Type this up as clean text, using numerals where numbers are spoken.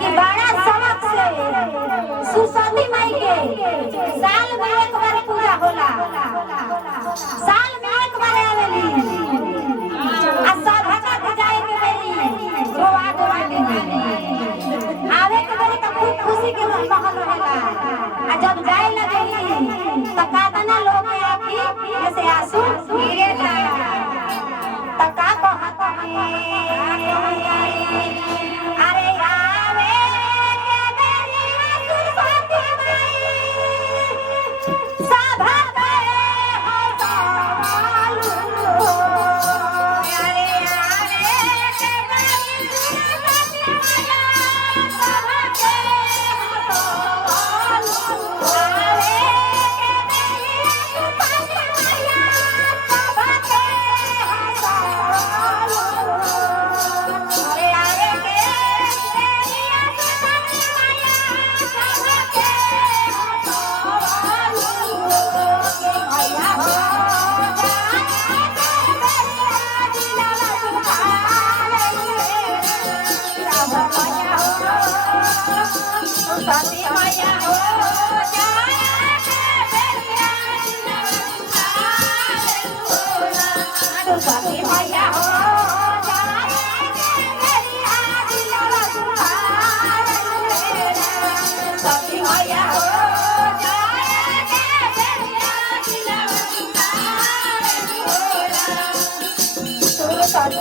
कि बड़ा सबक से सुसती माई के साल में एक बार पूजा होला, साल में एक बार आवेली आ सभा का जाए के मेरी रोआ गोवाली आवे के मेरी तो खूब खुशी के माहौल रहेला आ जब जाए लगेली तो कातना लोग आखी जैसे आंसू गिरेला तो का कहत अरे आवे के मेरी सुसती माई सभा के हो सवालू अरे आवे के मेरी सुसती माई सभा के हो सवालू आवे के मेरी सुसती माई सभा के हो सवालू अरे आवे के मेरी सुसती माई सभा के हो सवालू के भैया हो सती मैया हो सती मैया हो सती मैया हो सती